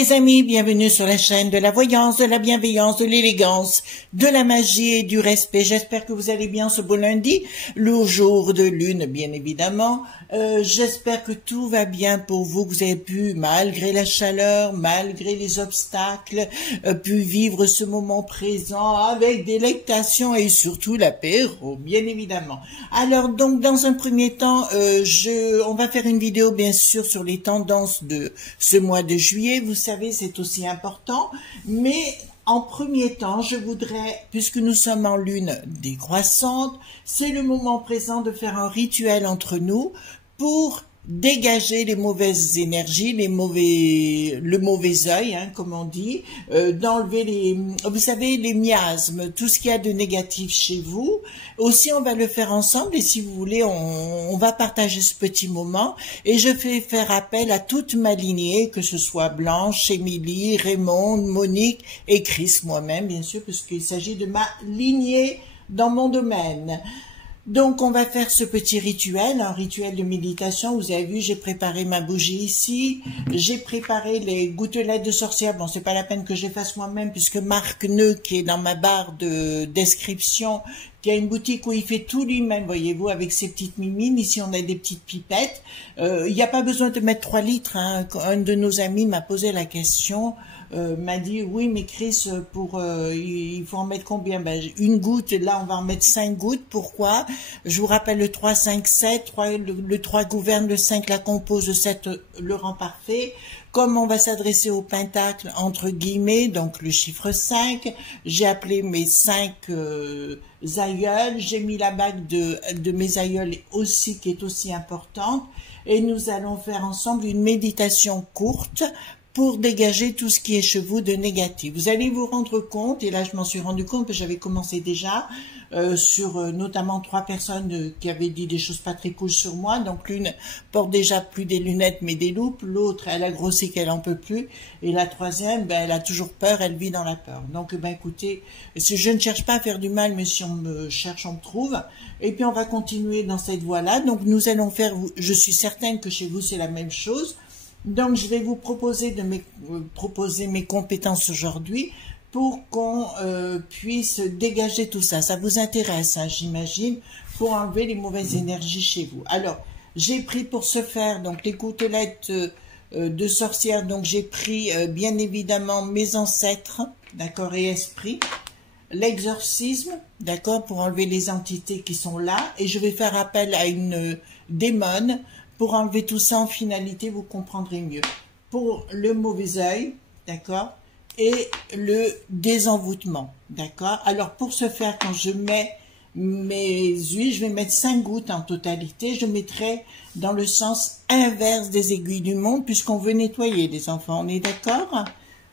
les amis, bienvenue sur la chaîne de la voyance, de la bienveillance, de l'élégance, de la magie et du respect. J'espère que vous allez bien ce beau lundi, le jour de lune bien évidemment. J'espère que tout va bien pour vous, que vous avez pu, malgré la chaleur, malgré les obstacles, pu vivre ce moment présent avec délectation et surtout l'apéro, bien évidemment. Alors donc dans un premier temps, on va faire une vidéo bien sûr sur les tendances de ce mois de juillet. Vous savez, c'est aussi important, mais en premier temps, je voudrais, puisque nous sommes en lune décroissante, c'est le moment présent de faire un rituel entre nous pour dégager les mauvaises énergies, le mauvais œil, hein, comme on dit, d'enlever vous savez, les miasmes, tout ce qu'il y a de négatif chez vous. Aussi, on va le faire ensemble et si vous voulez, on va partager ce petit moment et je vais faire appel à toute ma lignée, que ce soit Blanche, Émilie, Raymond, Monique et Chris, moi-même, bien sûr, puisqu'il s'agit de ma lignée dans mon domaine. Donc, on va faire ce petit rituel, un rituel de méditation. Vous avez vu, j'ai préparé ma bougie ici. J'ai préparé les gouttelettes de sorcière. Bon, c'est pas la peine que je les fasse moi-même puisque Marc Neu, qui est dans ma barre de description, qui a une boutique où il fait tout lui-même, voyez-vous, avec ses petites mimines. Ici, on a des petites pipettes. Il n'y a pas besoin de mettre 3 litres. Hein. Un de nos amis m'a posé la question. M'a dit oui mais Chris il faut en mettre combien? Ben, une goutte, là on va en mettre 5 gouttes. Pourquoi? Je vous rappelle le 3, 5, 7, le 3 gouverne, le 5 la compose, le 7 le rend parfait. Comme on va s'adresser au pentacle entre guillemets, donc le chiffre 5, j'ai appelé mes 5 aïeuls, j'ai mis la bague de mes aïeuls aussi qui est aussi importante et nous allons faire ensemble une méditation courte pour dégager tout ce qui est chez vous de négatif. Vous allez vous rendre compte, et là je m'en suis rendu compte que j'avais commencé déjà sur notamment 3 personnes qui avaient dit des choses pas très cool sur moi. Donc l'une porte déjà plus des lunettes mais des loupes, l'autre elle a grossi qu'elle en peut plus, et la troisième ben, elle a toujours peur, elle vit dans la peur. Donc ben écoutez, je ne cherche pas à faire du mal, mais si on me cherche on me trouve. Et puis on va continuer dans cette voie-là. Donc nous allons faire, je suis certaine que chez vous c'est la même chose. Donc, je vais vous proposer proposer mes compétences aujourd'hui pour qu'on puisse dégager tout ça. Ça vous intéresse, hein, j'imagine, pour enlever les mauvaises énergies chez vous. Alors, j'ai pris pour ce faire donc les gouttelettes de sorcière. Donc, j'ai pris bien évidemment mes ancêtres, d'accord, et esprits. L'exorcisme, d'accord, pour enlever les entités qui sont là. Et je vais faire appel à une démone. Pour enlever tout ça, en finalité, vous comprendrez mieux. Pour le mauvais œil, d'accord, et le désenvoûtement, d'accord. Alors, pour ce faire, quand je mets mes huiles, je vais mettre 5 gouttes en totalité. Je mettrai dans le sens inverse des aiguilles du monde, puisqu'on veut nettoyer les enfants. On est d'accord?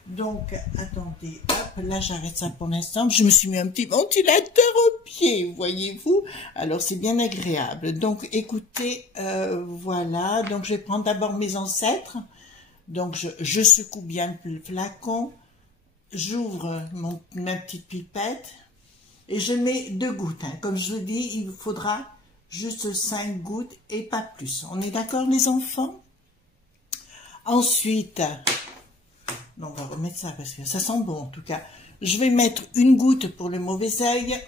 Donc, attendez, hop, là j'arrête ça pour l'instant. Je me suis mis un petit ventilateur au pied, voyez-vous. Alors, c'est bien agréable. Donc, écoutez, voilà. Donc, je vais prendre d'abord mes ancêtres. Donc, je secoue bien le flacon. J'ouvre ma petite pipette. Et je mets 2 gouttes. Hein. Comme je vous dis, il vous faudra juste 5 gouttes et pas plus. On est d'accord, les enfants? Ensuite... Non, on va remettre ça parce que ça sent bon en tout cas. Je vais mettre 1 goutte pour le mauvais œil.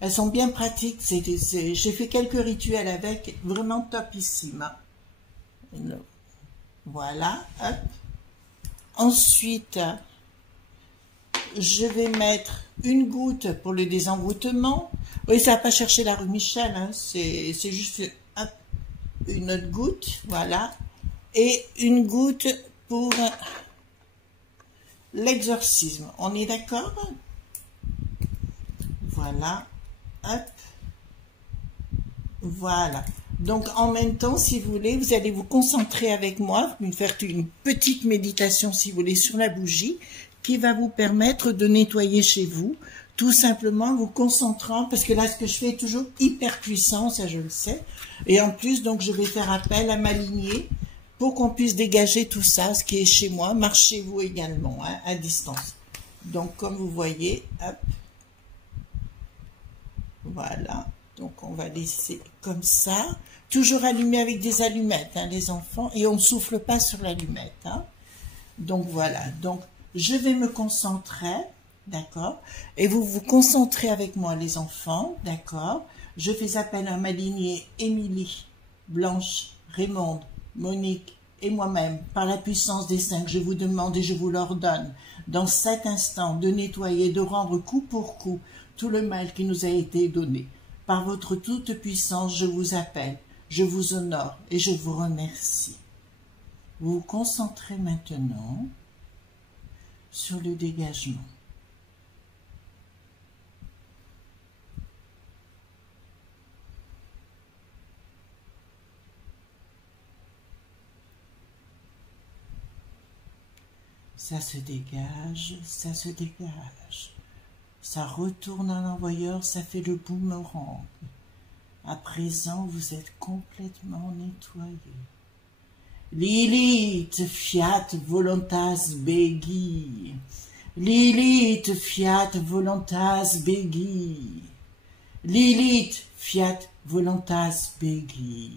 Elles sont bien pratiques. J'ai fait quelques rituels avec, vraiment topissime. Voilà. Hop. Ensuite, je vais mettre 1 goutte pour le désenvoûtement. Oui, ça va pas chercher la rue Michel. Hein. C'est juste hop, une autre goutte. Voilà. Et 1 goutte pour... l'exorcisme, on est d'accord? Voilà, hop, voilà. Donc, en même temps, si vous voulez, vous allez vous concentrer avec moi, vous faire une petite méditation, si vous voulez, sur la bougie, qui va vous permettre de nettoyer chez vous, tout simplement vous concentrant, parce que là, ce que je fais est toujours hyper puissant, ça je le sais, et en plus, donc, je vais faire appel à ma lignée, pour qu'on puisse dégager tout ça, ce qui est chez moi, marche chez vous également, hein, à distance. Donc, comme vous voyez, hop, voilà, donc on va laisser comme ça, toujours allumé avec des allumettes, hein, les enfants, et on ne souffle pas sur l'allumette, hein. Donc voilà, donc je vais me concentrer, d'accord? Et vous vous concentrez avec moi les enfants, d'accord? Je fais appel à ma lignée Émilie, Blanche, Raymonde, Monique et moi-même. Par la puissance des 5, je vous demande et je vous l'ordonne, dans cet instant, de nettoyer, de rendre coup pour coup tout le mal qui nous a été donné. Par votre toute puissance, je vous appelle, je vous honore et je vous remercie. Vous vous concentrez maintenant sur le dégagement. Ça se dégage, ça se dégage. Ça retourne à l'envoyeur, ça fait le boomerang. À présent, vous êtes complètement nettoyé. Lilith fiat voluntas begi. Lilith fiat voluntas begi. Lilith fiat voluntas begi.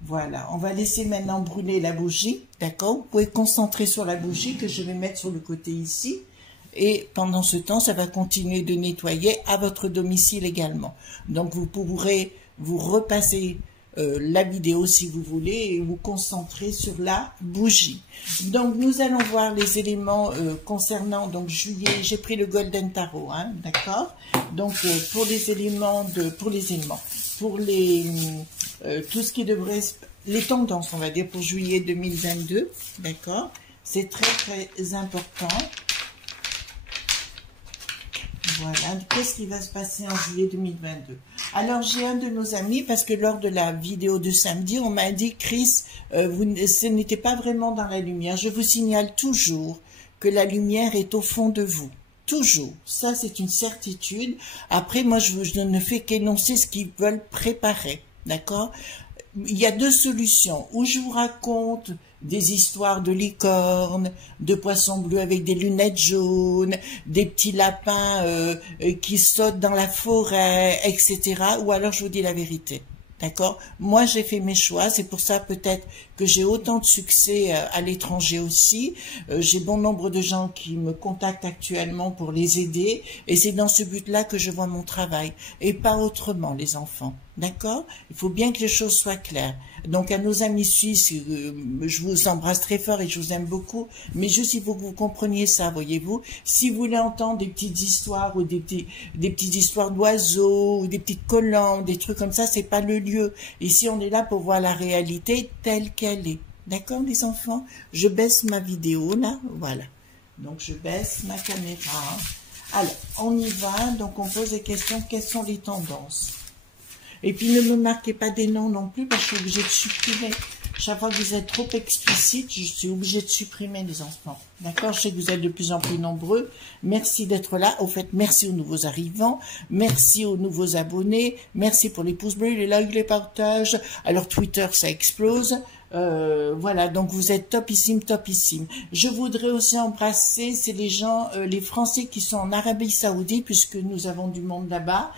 Voilà, on va laisser maintenant brûler la bougie, d'accord? Vous pouvez concentrer sur la bougie que je vais mettre sur le côté ici. Et pendant ce temps, ça va continuer de nettoyer à votre domicile également. Donc, vous pourrez vous repasser la vidéo si vous voulez et vous concentrer sur la bougie. Donc, nous allons voir les éléments concernant donc juillet. J'ai pris le Golden Tarot, hein, d'accord? Donc, pour les éléments pour les tout ce qui devrait, les tendances, on va dire, pour juillet 2022, d'accord? C'est très, très important. Voilà, qu'est-ce qui va se passer en juillet 2022? Alors, j'ai un de nos amis, parce que lors de la vidéo de samedi, on m'a dit, Chris, ce n'était pas vraiment dans la lumière. Je vous signale toujours que la lumière est au fond de vous. Toujours. Ça, c'est une certitude. Après, moi, je ne fais qu'énoncer ce qu'ils veulent préparer. D'accord? Il y a deux solutions. Ou je vous raconte des histoires de licornes, de poissons bleus avec des lunettes jaunes, des petits lapins qui sautent dans la forêt, etc. Ou alors je vous dis la vérité. D'accord? Moi, j'ai fait mes choix. C'est pour ça peut-être que j'ai autant de succès à l'étranger aussi. J'ai bon nombre de gens qui me contactent actuellement pour les aider. Et c'est dans ce but-là que je vois mon travail. Et pas autrement, les enfants. D'accord? Il faut bien que les choses soient claires. Donc, à nos amis suisses, je vous embrasse très fort et je vous aime beaucoup. Mais juste, il faut que vous compreniez ça, voyez-vous. Si vous voulez entendre des petites histoires ou des petites histoires d'oiseaux ou des petites colombes, des trucs comme ça, c'est pas le lieu. Ici, on est là pour voir la réalité telle qu'elle est. D'accord, les enfants? Je baisse ma vidéo, là. Voilà. Donc, je baisse ma caméra. Alors, on y va. Donc, on pose des questions. Quelles sont les tendances? Et puis, ne me marquez pas des noms non plus, parce que je suis obligée de supprimer. Chaque fois que vous êtes trop explicite, je suis obligée de supprimer les enfants. D'accord? Je sais que vous êtes de plus en plus nombreux. Merci d'être là. Au fait, merci aux nouveaux arrivants. Merci aux nouveaux abonnés. Merci pour les pouces bleus, les likes, les partages. Alors, Twitter, ça explose. Voilà, donc vous êtes topissime, topissime. Je voudrais aussi embrasser, c'est les gens, les Français qui sont en Arabie Saoudite, puisque nous avons du monde là-bas.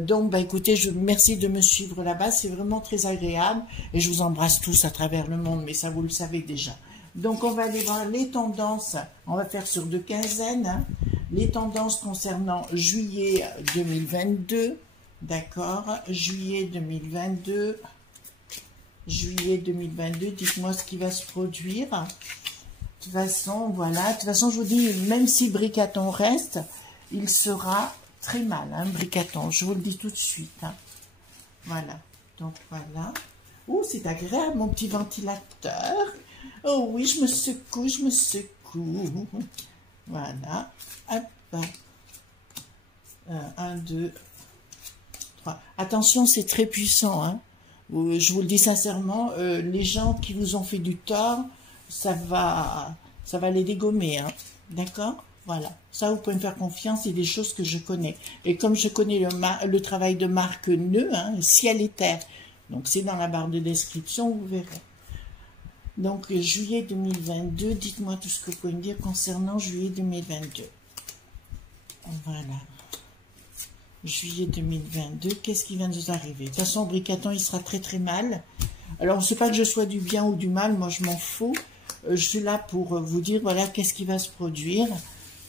Donc, bah, écoutez, merci de me suivre là-bas, c'est vraiment très agréable. Et je vous embrasse tous à travers le monde, mais ça, vous le savez déjà. Donc, on va aller voir les tendances. On va faire sur 2 quinzaines. Hein, les tendances concernant juillet 2022. D'accord? Juillet 2022. Juillet 2022, dites-moi ce qui va se produire. De toute façon, voilà. De toute façon, je vous dis, même si Bricaton reste, il sera très mal, hein, Bricaton. Je vous le dis tout de suite. Hein. Voilà. Donc, voilà. Oh, c'est agréable, mon petit ventilateur. Oh oui, je me secoue, je me secoue. Voilà. Hop. 1, 2, 3. Attention, c'est très puissant, hein. Je vous le dis sincèrement, les gens qui vous ont fait du tort, ça va les dégommer, hein. D'accord? Voilà. Ça, vous pouvez me faire confiance, c'est des choses que je connais. Et comme je connais le travail de Marc Neu, hein, Ciel et Terre, donc c'est dans la barre de description, vous verrez. Donc, juillet 2022, dites-moi tout ce que vous pouvez me dire concernant juillet 2022. Voilà. Juillet 2022, qu'est-ce qui vient de nous arriver? De toute façon, Bricaton, il sera très très mal. Alors, c'est pas que je sois du bien ou du mal, moi je m'en fous. Je suis là pour vous dire, voilà, qu'est-ce qui va se produire.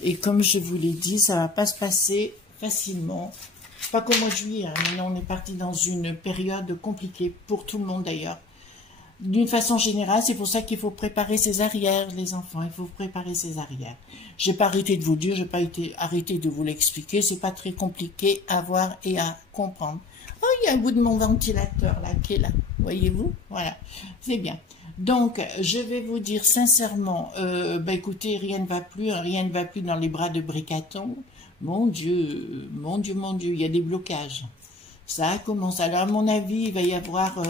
Et comme je vous l'ai dit, ça va pas se passer facilement. Pas qu'au mois de juillet, hein, mais là, on est parti dans une période compliquée, pour tout le monde d'ailleurs. D'une façon générale, c'est pour ça qu'il faut préparer ses arrières, les enfants. Il faut préparer ses arrières. J'ai pas arrêté de vous dire, j'ai pas arrêté de vous l'expliquer. C'est pas très compliqué à voir et à comprendre. Oh, il y a un bout de mon ventilateur là qui est là. Voyez-vous? Voilà, c'est bien. Donc, je vais vous dire sincèrement, écoutez, rien ne va plus, hein, rien ne va plus dans les bras de Bricaton. Mon Dieu, mon Dieu, mon Dieu, il y a des blocages. Ça commence. Alors, à mon avis, il va y avoir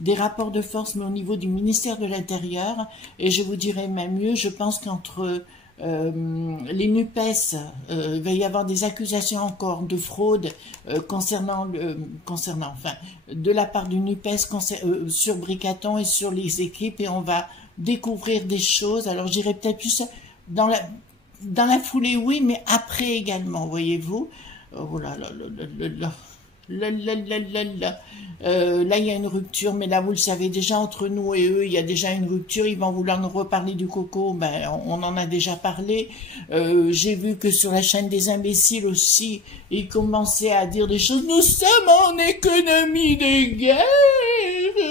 des rapports de force, mais au niveau du ministère de l'Intérieur. Et je vous dirais même mieux, je pense qu'entre les NUPES, il va y avoir des accusations encore de fraude concernant, enfin, de la part du NUPES sur Bricaton et sur les équipes. Et on va découvrir des choses. Alors, j'irai peut-être plus dans la foulée, oui, mais après également, voyez-vous. Oh là là là là là. Là, il y a une rupture, mais là, vous le savez déjà, entre nous et eux, il y a déjà une rupture. Ils vont vouloir nous reparler du coco. Ben, on en a déjà parlé. J'ai vu que sur la chaîne des imbéciles aussi, ils commençaient à dire des choses. Nous sommes en économie de guerre.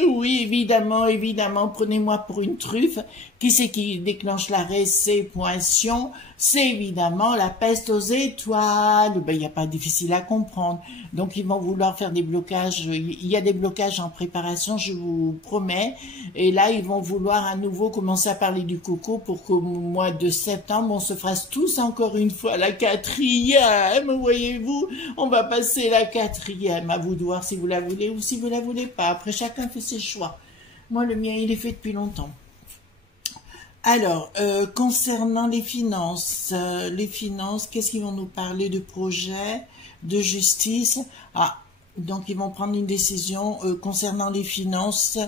Oui, évidemment, évidemment. Prenez-moi pour une truffe. Qui c'est qui déclenche la récépation? C'est évidemment la peste aux étoiles. Ben, il n'y a pas difficile à comprendre. Donc, ils vont vouloir faire des blocages. Il y a des blocages en préparation, je vous promets. Et là, ils vont vouloir à nouveau commencer à parler du coco pour qu'au mois de septembre, on se fasse tous encore une fois la 4e. Voyez-vous, on va passer la 4e. À vous de voir si vous la voulez ou si vous la voulez pas. Après, chacun fait ses choix. Moi, le mien, il est fait depuis longtemps. Alors, concernant les finances, qu'est-ce qu'ils vont nous parler de projets, de justice? Ah, donc ils vont prendre une décision concernant les finances,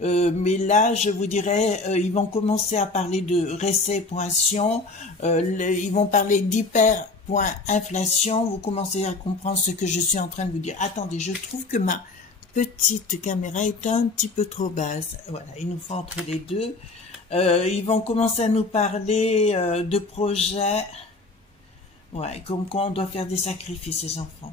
mais là, je vous dirais, ils vont commencer à parler de récépation, ils vont parler d'hyper-inflation, vous commencez à comprendre ce que je suis en train de vous dire. Attendez, je trouve que ma petite caméra est un petit peu trop basse. Voilà, il nous faut entre les deux. Ils vont commencer à nous parler de projets, ouais, comme quoi on doit faire des sacrifices, les enfants.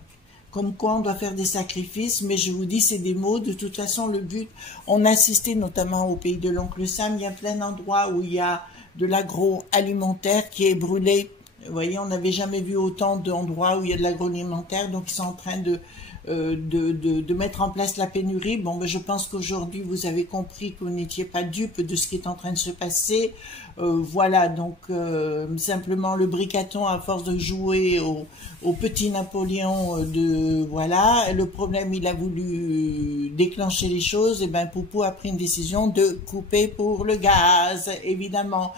Comme quoi on doit faire des sacrifices, mais je vous dis, c'est des mots. De toute façon, le but, on a assisté notamment au pays de l'oncle Sam, il y a plein d'endroits où il y a de l'agroalimentaire qui est brûlé. Vous voyez, on n'avait jamais vu autant d'endroits où il y a de l'agroalimentaire, donc ils sont en train de mettre en place la pénurie. Bon, ben, je pense qu'aujourd'hui, vous avez compris que vous n'étiez pas dupe de ce qui est en train de se passer. Voilà, donc simplement le Bricaton, à force de jouer au petit Napoléon, voilà, le problème, il a voulu déclencher les choses, et ben Poupou a pris une décision de couper pour le gaz, évidemment.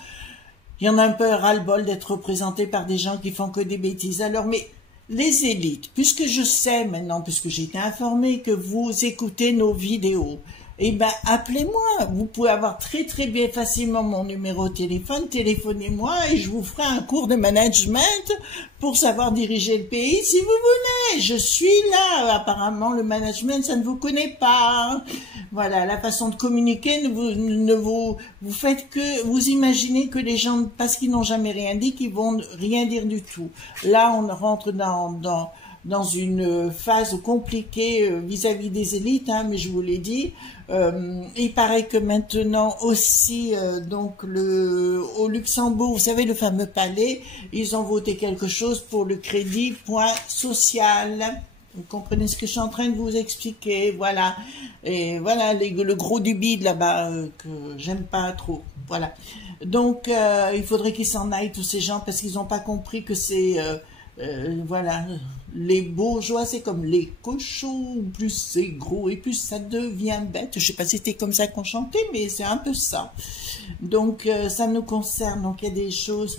Il y en a un peu ras-le-bol d'être représenté par des gens qui font que des bêtises. Alors, mais les élites, puisque je sais maintenant, puisque j'ai été informée que vous écoutez nos vidéos, eh ben, appelez-moi. Vous pouvez avoir très très bien facilement mon numéro de téléphone. Téléphonez-moi et je vous ferai un cours de management pour savoir diriger le pays si vous voulez. Je suis là. Apparemment, le management, ça ne vous connaît pas. Voilà, la façon de communiquer, vous faites que, vous imaginez que les gens, parce qu'ils n'ont jamais rien dit, qu'ils vont rien dire du tout. Là, on rentre dans une phase compliquée vis-à-vis des élites, hein, mais je vous l'ai dit. Il paraît que maintenant aussi, donc au Luxembourg, vous savez, le fameux palais, ils ont voté quelque chose pour le crédit point social. Vous comprenez ce que je suis en train de vous expliquer, voilà. Et voilà, le gros du bide là-bas, que j'aime pas trop, voilà. Donc, il faudrait qu'ils s'en aillent, tous ces gens, parce qu'ils n'ont pas compris que c'est... voilà, les bourgeois, c'est comme les cochons, plus c'est gros et plus ça devient bête. Je sais pas si c'était comme ça qu'on chantait, mais c'est un peu ça. Donc, ça nous concerne, donc il y a des choses...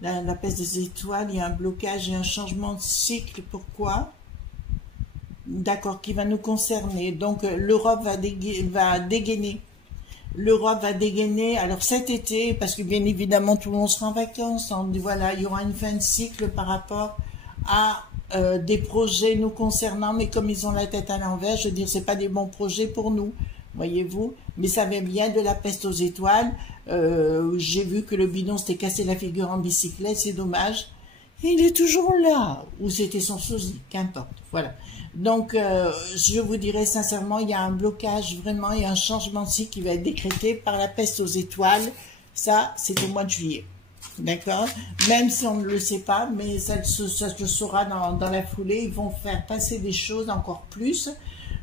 La peste des étoiles, il y a un blocage et un changement de cycle. Pourquoi? D'accord, qui va nous concerner. Donc, l'Europe va dégainer. L'Europe va dégainer. Alors, cet été, parce que bien évidemment, tout le monde sera en vacances, on dit, voilà, il y aura une fin de cycle par rapport à des projets nous concernant, mais comme ils ont la tête à l'envers, je veux dire, c'est pas des bons projets pour nous. voyez-vous. Mais ça vient de la peste aux étoiles. J'ai vu que le bidon s'était cassé la figure en bicyclette, c'est dommage. Et il est toujours là, ou c'était son sosie, qu'importe, voilà. Donc, je vous dirais sincèrement, il y a un blocage, vraiment, il y a un changement de cycle qui va être décrété par la peste aux étoiles. Ça, c'est au mois de juillet. D'accord? Même si on ne le sait pas, mais ça se saura dans la foulée. Ils vont faire passer des choses encore plus.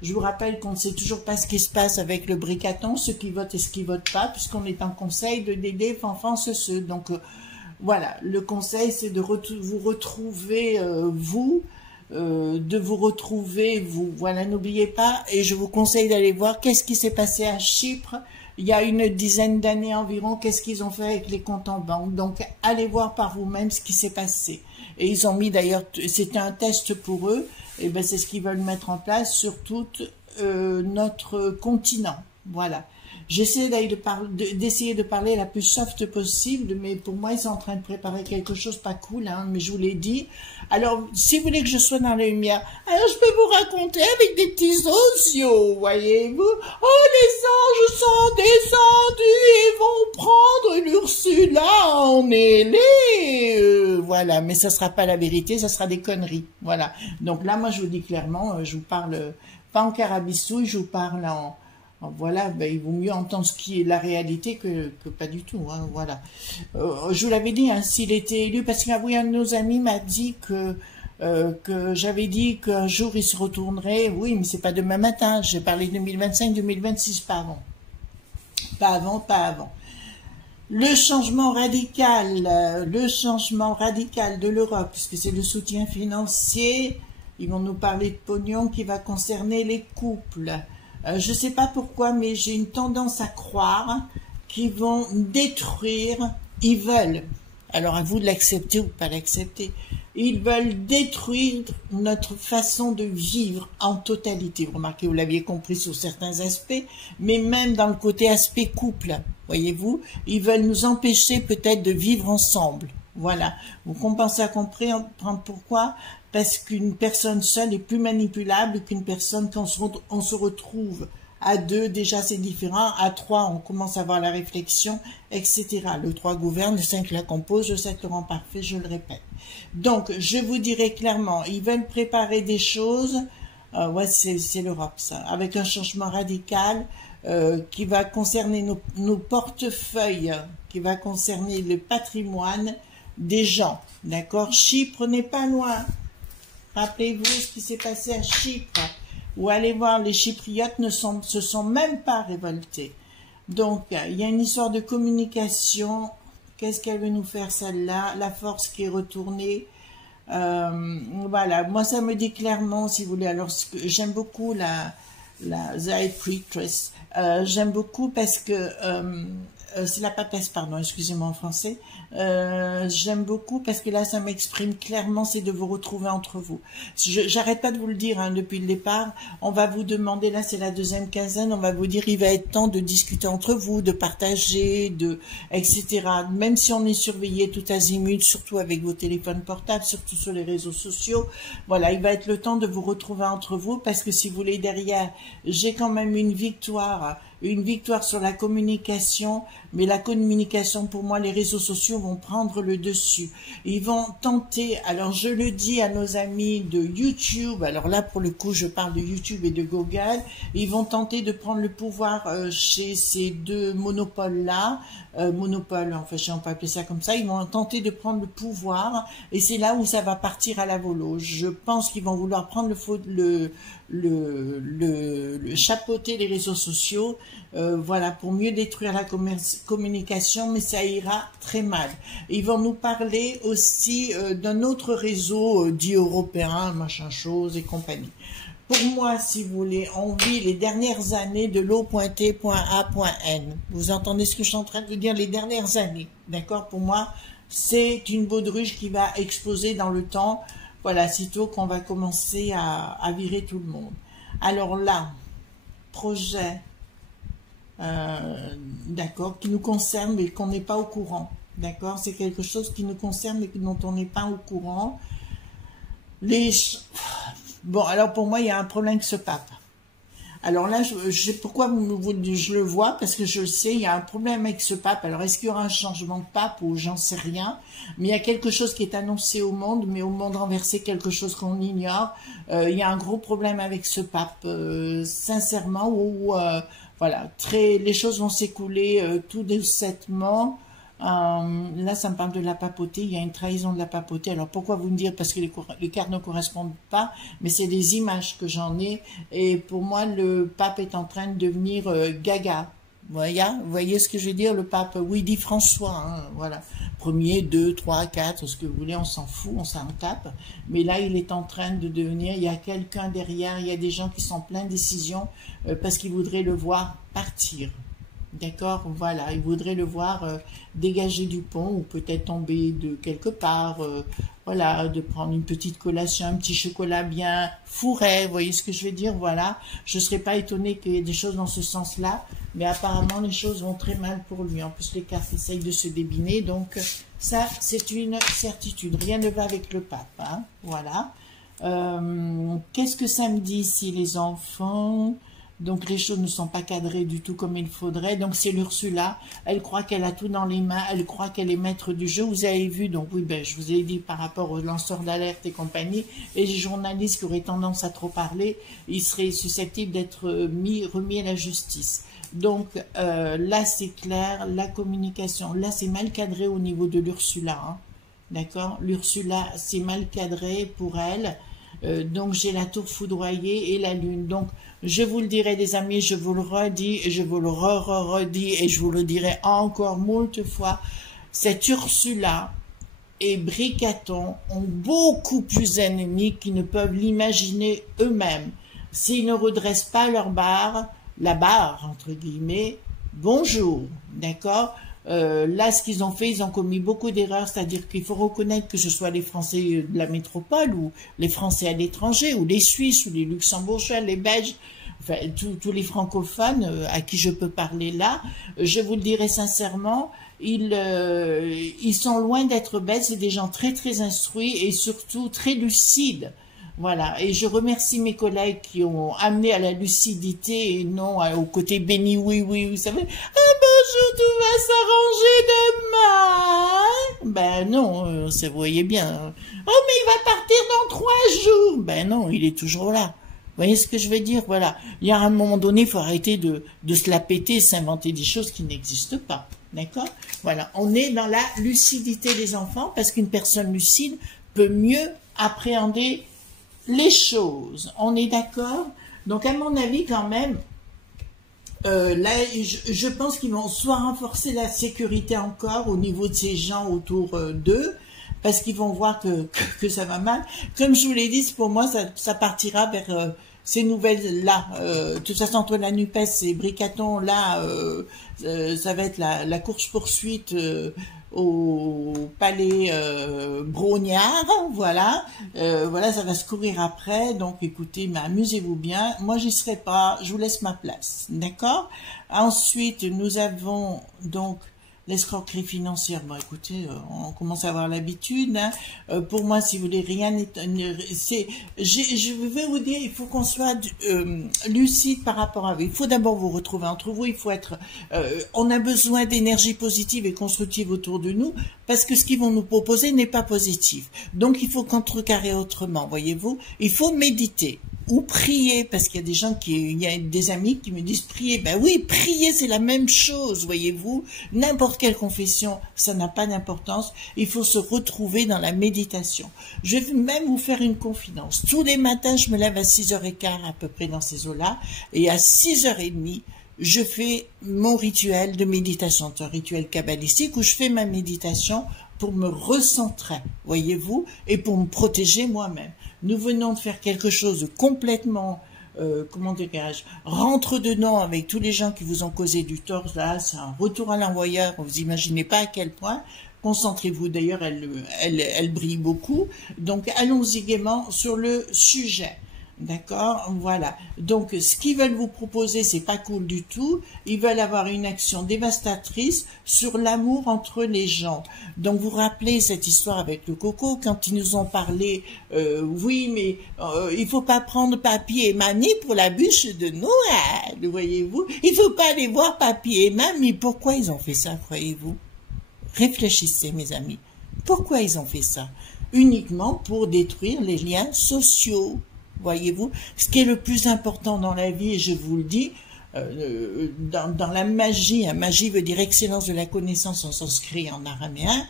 Je vous rappelle qu'on ne sait toujours pas ce qui se passe avec le bricaton, ceux qui votent et ceux qui ne votent pas, puisqu'on est en conseil de Dédé, Fanfan, ceux. Donc, voilà, le conseil, c'est de vous retrouver, de vous retrouver, vous. Voilà, n'oubliez pas, et je vous conseille d'aller voir qu'est-ce qui s'est passé à Chypre il y a une dizaine d'années environ, qu'est-ce qu'ils ont fait avec les comptes en banque. Donc, allez voir par vous-même ce qui s'est passé. Et ils ont mis d'ailleurs, c'était un test pour eux, et ben c'est ce qu'ils veulent mettre en place sur tout notre continent. Voilà. J'essaie d'essayer de parler la plus soft possible, mais pour moi, ils sont en train de préparer quelque chose pas cool, hein, mais je vous l'ai dit. Alors, si vous voulez que je sois dans la lumière, alors je peux vous raconter avec des petits osios, voyez-vous. Oh, les anges sont descendus et vont prendre l'Ursula en ailée. Voilà, mais ça sera pas la vérité, ça sera des conneries. Voilà. Donc là, moi, je vous dis clairement, je vous parle pas en carabistouille, je vous parle en... Voilà, ben, il vaut mieux entendre ce qui est la réalité que pas du tout. Hein, voilà. Je vous l'avais dit, hein, s'il était élu, parce qu'un de nos amis m'a dit que j'avais dit qu'un jour il se retournerait. Oui, mais c'est pas demain matin. J'ai parlé 2025-2026, pas avant. Pas avant, pas avant. Le changement radical de l'Europe, puisque c'est le soutien financier. Ils vont nous parler de pognon qui va concerner les couples. Je ne sais pas pourquoi, mais j'ai une tendance à croire qu'ils vont détruire, ils veulent, alors à vous de l'accepter ou pas l'accepter, ils veulent détruire notre façon de vivre en totalité. Vous remarquez, vous l'aviez compris sur certains aspects, mais même dans le côté aspect couple, voyez-vous, ils veulent nous empêcher peut-être de vivre ensemble. Voilà, vous commencez à comprendre pourquoi? Parce qu'une personne seule est plus manipulable qu'une personne quand on se retrouve à deux, déjà c'est différent, à trois on commence à avoir la réflexion, etc. Le 3 gouverne, le 5 la compose, le 7 le rend parfait, je le répète. Donc, je vous dirais clairement, ils veulent préparer des choses, ouais c'est l'Europe ça, avec un changement radical qui va concerner nos portefeuilles, qui va concerner le patrimoine des gens, d'accord? Chypre n'est pas loin. Rappelez-vous ce qui s'est passé à Chypre, où allez voir, les Chypriotes se sont même pas révoltés. Donc, il y a une histoire de communication. Qu'est-ce qu'elle veut nous faire, celle-là? La force qui est retournée. Voilà, moi, ça me dit clairement, si vous voulez. Alors, j'aime beaucoup la High Priestess. J'aime beaucoup parce que... c'est la papesse, pardon, excusez-moi en français. J'aime beaucoup parce que là, ça m'exprime clairement, c'est de vous retrouver entre vous. J'arrête pas de vous le dire hein, depuis le départ. On va vous demander, là c'est la deuxième quinzaine, on va vous dire, il va être temps de discuter entre vous, de partager, etc. Même si on est surveillé tout azimut, surtout avec vos téléphones portables, surtout sur les réseaux sociaux. Voilà, il va être le temps de vous retrouver entre vous parce que si vous voulez derrière, j'ai quand même une victoire sur la communication, mais la communication, pour moi, les réseaux sociaux vont prendre le dessus. Ils vont tenter, alors je le dis à nos amis de YouTube, alors là, pour le coup, je parle de YouTube et de Google, ils vont tenter de prendre le pouvoir chez ces deux monopoles-là, enfin, on peut appeler ça comme ça, ils vont tenter de prendre le pouvoir, et c'est là où ça va partir à la volo. Je pense qu'ils vont vouloir prendre le chapeauter les réseaux sociaux, voilà, pour mieux détruire la communication, mais ça ira très mal. Ils vont nous parler aussi d'un autre réseau dit européen, machin chose et compagnie. Pour moi, si vous voulez, on vit les dernières années de l'O.T.A.N. Vous entendez ce que je suis en train de vous dire, les dernières années, d'accord? Pour moi, c'est une baudruche qui va exploser dans le temps. Voilà, sitôt qu'on va commencer à virer tout le monde. Alors là, projet, d'accord, qui nous concerne mais qu'on n'est pas au courant, d'accord, c'est quelque chose qui nous concerne mais dont on n'est pas au courant. Bon, alors pour moi, il y a un problème avec ce pape. Alors là, pourquoi je le vois? Parce que je le sais, il y a un problème avec ce pape. Alors, est-ce qu'il y aura un changement de pape ou j'en sais rien? Mais il y a quelque chose qui est annoncé au monde, mais au monde renversé, quelque chose qu'on ignore. Il y a un gros problème avec ce pape, sincèrement, où voilà, les choses vont s'écouler tout doucettement. Là, ça me parle de la papauté. Il y a une trahison de la papauté. Alors, pourquoi vous me dire? Parce que les cartes ne correspondent pas, mais c'est des images que j'en ai. Et pour moi, le pape est en train de devenir gaga. Vous voyez ce que je veux dire? Le pape, oui, dit François, hein, voilà. Premier, 2, 3, 4, ce que vous voulez, on s'en fout, on s'en tape. Mais là, il est en train de devenir, il y a quelqu'un derrière, il y a des gens qui sont pleins de décisions parce qu'ils voudraient le voir partir. D'accord, voilà, il voudrait le voir dégager du pont ou peut-être tomber de quelque part, voilà, de prendre une petite collation, un petit chocolat bien fourré, vous voyez ce que je veux dire, voilà. Je ne serais pas étonnée qu'il y ait des choses dans ce sens-là, mais apparemment les choses vont très mal pour lui. En plus, les cartes essayent de se débiner, donc ça, c'est une certitude. Rien ne va avec le pape, hein, voilà. Qu'est-ce que ça me dit ici, les enfants? Donc les choses ne sont pas cadrées du tout comme il faudrait. Donc c'est l'Ursula, elle croit qu'elle a tout dans les mains, elle croit qu'elle est maître du jeu. Vous avez vu, donc oui, ben, je vous ai dit par rapport aux lanceurs d'alerte et compagnie, et les journalistes qui auraient tendance à trop parler, ils seraient susceptibles d'être remis à la justice. Donc là c'est clair, la communication, là c'est mal cadré au niveau de l'Ursula, hein. D'accord, l'Ursula c'est mal cadré pour elle. Donc j'ai la tour foudroyée et la lune. Donc je vous le dirai les amis, je vous le redis, et je vous le redis et je vous le dirai encore moult fois, cette Ursula et Bricaton ont beaucoup plus d'ennemis qu'ils ne peuvent l'imaginer eux-mêmes. S'ils ne redressent pas leur barre, la barre entre guillemets, bonjour, d'accord. Là, ce qu'ils ont fait, ils ont commis beaucoup d'erreurs, c'est-à-dire qu'il faut reconnaître que ce soit les Français de la métropole ou les Français à l'étranger, ou les Suisses, ou les Luxembourgeois, les Belges, enfin, tous les francophones à qui je peux parler là, je vous le dirai sincèrement, ils sont loin d'être bêtes, c'est des gens très très instruits et surtout très lucides. Voilà, et je remercie mes collègues qui ont amené à la lucidité et non au côté béni, oui, oui, vous savez, ah bonjour, tout va s'arranger demain. Ben non, ça vous voyez bien. Oh, mais il va partir dans 3 jours. Ben non, il est toujours là. Vous voyez ce que je veux dire? Voilà, il y a un moment donné, il faut arrêter de se la péter, s'inventer des choses qui n'existent pas. D'accord? Voilà, on est dans la lucidité des enfants parce qu'une personne lucide peut mieux appréhender les choses, on est d'accord? Donc à mon avis quand même, là je pense qu'ils vont soit renforcer la sécurité encore au niveau de ces gens autour d'eux, parce qu'ils vont voir que ça va mal. Comme je vous l'ai dit, pour moi ça partira vers ces nouvelles-là. De toute façon, entre la NUPES et Bricaton, là, ça va être la course-poursuite au palais Brognard, voilà. Voilà, ça va se courir après. Donc, écoutez, mais amusez-vous bien. Moi, j'y serai pas. Je vous laisse ma place, d'accord? Ensuite, nous avons donc l'escroquerie financière. Bon, écoutez, on commence à avoir l'habitude, hein. Pour moi, si vous voulez, rien n'est... Je vais vous dire, il faut qu'on soit lucide par rapport à vous. Il faut d'abord vous retrouver entre vous. Il faut être... on a besoin d'énergie positive et constructive autour de nous parce que ce qu'ils vont nous proposer n'est pas positif. Donc, il faut contrecarrer autrement, voyez-vous. Il faut méditer. Ou prier, parce qu'il y a des gens il y a des amis qui me disent prier. Ben oui, prier c'est la même chose, voyez-vous. N'importe quelle confession, ça n'a pas d'importance. Il faut se retrouver dans la méditation. Je vais même vous faire une confidence. Tous les matins, je me lève à 6h15 à peu près dans ces eaux-là, et à 6h30, je fais mon rituel de méditation. C'est un rituel kabbalistique où je fais ma méditation pour me recentrer, voyez-vous, et pour me protéger moi-même. Nous venons de faire quelque chose de complètement, comment dirais-je, rentre dedans avec tous les gens qui vous ont causé du tort. Là, c'est un retour à l'envoyeur. Vous imaginez pas à quel point. Concentrez-vous. D'ailleurs, elle brille beaucoup. Donc, allons-y gaiement sur le sujet. D'accord, voilà. Donc, ce qu'ils veulent vous proposer, c'est pas cool du tout. Ils veulent avoir une action dévastatrice sur l'amour entre les gens. Donc, vous rappelez cette histoire avec le coco quand ils nous ont parlé. Oui, mais il faut pas prendre papy et mamie pour la bûche de Noël, voyez-vous. Il faut pas aller voir papy et mamie. Pourquoi ils ont fait ça, croyez-vous? Réfléchissez, mes amis. Pourquoi ils ont fait ça? Uniquement pour détruire les liens sociaux. Voyez-vous, ce qui est le plus important dans la vie, et je vous le dis, dans la magie, magie veut dire excellence de la connaissance en sanskrit, en araméen,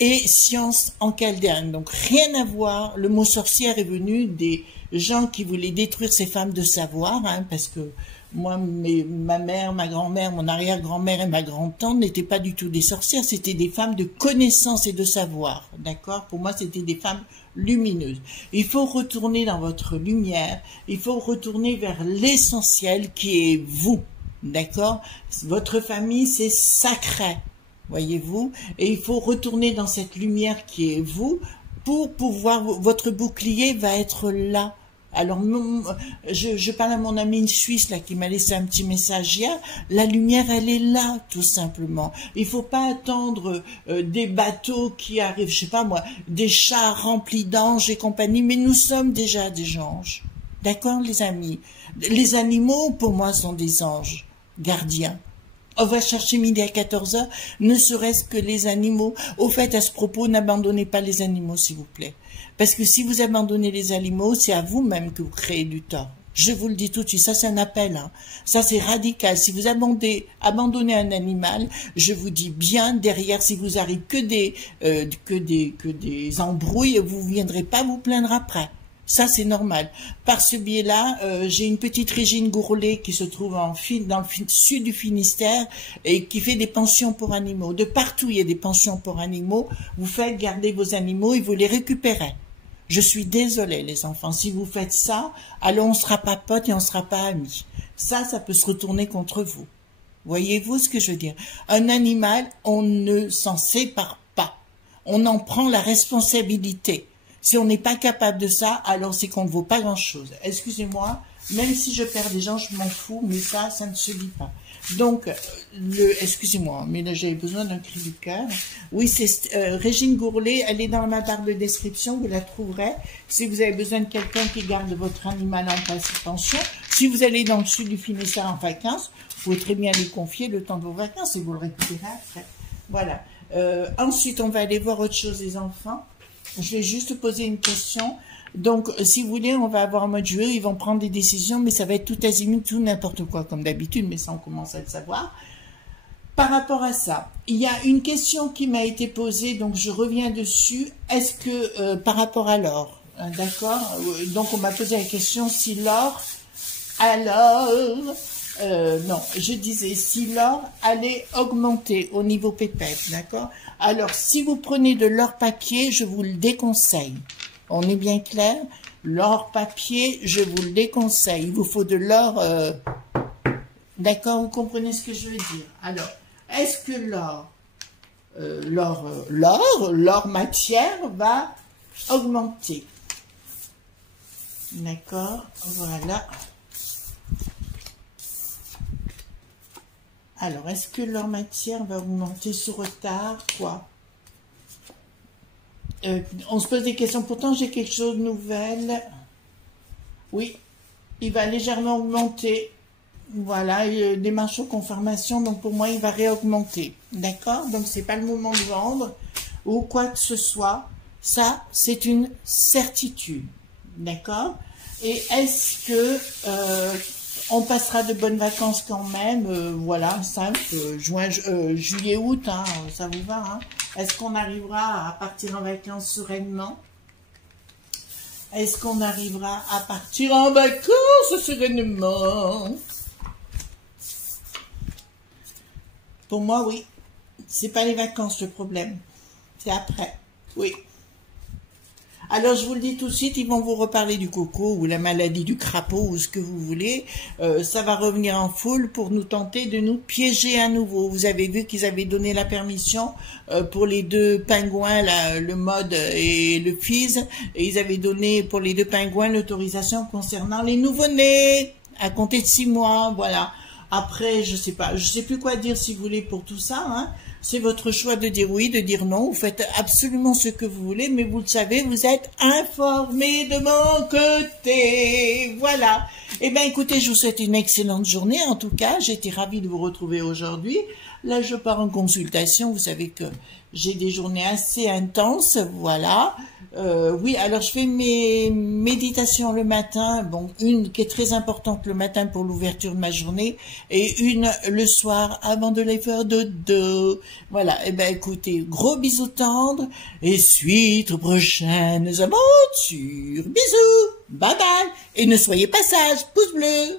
et science en chaldéen. Donc rien à voir, le mot sorcière est venu des gens qui voulaient détruire ces femmes de savoir, parce que moi, ma mère, ma grand-mère, mon arrière-grand-mère et ma grand-tante n'étaient pas du tout des sorcières, c'était des femmes de connaissance et de savoir, d'accord? Pour moi, c'était des femmes lumineuses. Il faut retourner dans votre lumière, il faut retourner vers l'essentiel qui est vous, d'accord? Votre famille, c'est sacré, voyez-vous? Et il faut retourner dans cette lumière qui est vous pour pouvoir, votre bouclier va être là. Alors, je parle à mon ami suisse là qui m'a laissé un petit message hier. La lumière, elle est là, tout simplement. Il faut pas attendre des bateaux qui arrivent, je sais pas moi, des chars remplis d'anges et compagnie. Mais nous sommes déjà des anges, d'accord, les amis. Les animaux, pour moi, sont des anges gardiens. On va chercher midi à 14 heures, ne serait-ce que les animaux. Au fait, à ce propos, n'abandonnez pas les animaux, s'il vous plaît. Parce que si vous abandonnez les animaux, c'est à vous-même que vous créez du tort. Je vous le dis tout de suite, ça c'est un appel. Ça c'est radical. Si vous abandonnez un animal, je vous dis bien, derrière, si vous arrive que des embrouilles, vous ne viendrez pas vous plaindre après. Ça, c'est normal. Par ce biais-là, j'ai une petite Régine Gourlet qui se trouve dans le sud du Finistère et qui fait des pensions pour animaux. De partout, il y a des pensions pour animaux. Vous faites garder vos animaux et vous les récupérez. Je suis désolée, les enfants. Si vous faites ça, alors on ne sera pas potes et on ne sera pas amis. Ça peut se retourner contre vous. Voyez-vous ce que je veux dire? Un animal, on ne s'en sépare pas. On en prend la responsabilité. Si on n'est pas capable de ça, alors c'est qu'on ne vaut pas grand-chose. Excusez-moi, même si je perds des gens, je m'en fous, mais ça ne se dit pas. Donc, excusez-moi, mais là j'avais besoin d'un cri du cœur. Oui, c'est Régine Gourlet, elle est dans ma barre de description, vous la trouverez. Si vous avez besoin de quelqu'un qui garde votre animal en pension, si vous allez dans le sud du Finistère en vacances, vous pouvez très bien lui confier le temps de vos vacances et vous le récupérez après. Voilà. Ensuite, on va aller voir autre chose, les enfants. Je vais juste poser une question. Donc, si vous voulez, on va avoir un mode jeu, ils vont prendre des décisions, mais ça va être tout azimut, tout n'importe quoi, comme d'habitude, mais ça, on commence à le savoir. Par rapport à ça, il y a une question qui m'a été posée, donc je reviens dessus. Est-ce que, par rapport à l'or, d'accord, donc on m'a posé la question si l'or, alors, non, je disais si l'or allait augmenter au niveau pépette, d'accord? Alors, si vous prenez de l'or papier, je vous le déconseille. On est bien clair? L'or papier, je vous le déconseille. Il vous faut de l'or... D'accord, vous comprenez ce que je veux dire? Alors, est-ce que l'or matière va augmenter? D'accord, voilà. Alors, est-ce que l'or matière va augmenter sous retard? Quoi? On se pose des questions. Pourtant, j'ai quelque chose de nouvelle. Oui, il va légèrement augmenter. Voilà, démarche aux confirmations. Donc, pour moi, il va réaugmenter. D'accord? Donc, c'est pas le moment de vendre ou quoi que ce soit. Ça, c'est une certitude. D'accord? Et est-ce que... on passera de bonnes vacances quand même, voilà, simple, juillet, août, ça vous va, hein? Est-ce qu'on arrivera à partir en vacances sereinement? Est-ce qu'on arrivera à partir en vacances sereinement? Pour moi, oui. C'est pas les vacances le problème. C'est après. Oui. Alors, je vous le dis tout de suite, ils vont vous reparler du coco ou la maladie du crapaud ou ce que vous voulez. Ça va revenir en foule pour nous tenter de nous piéger à nouveau. Vous avez vu qu'ils avaient donné la permission pour les deux pingouins, là, le mode et le fizz. Et ils avaient donné pour les deux pingouins l'autorisation concernant les nouveau-nés à compter de 6 mois. Voilà. Après, je sais plus quoi dire si vous voulez pour tout ça, hein. C'est votre choix de dire oui, de dire non. Vous faites absolument ce que vous voulez, mais vous le savez, vous êtes informés de mon côté. Voilà. Eh bien, écoutez, je vous souhaite une excellente journée. En tout cas, j'ai été ravie de vous retrouver aujourd'hui. Là, je pars en consultation. Vous savez que j'ai des journées assez intenses. Voilà. Oui, alors je fais mes méditations le matin. Bon, une qui est très importante le matin pour l'ouverture de ma journée et une le soir avant de les faire dodo. Voilà. Eh ben, écoutez, gros bisous tendres et suite aux prochaines aventures. Bisous. Bye bye. Et ne soyez pas sages. Pouce bleu.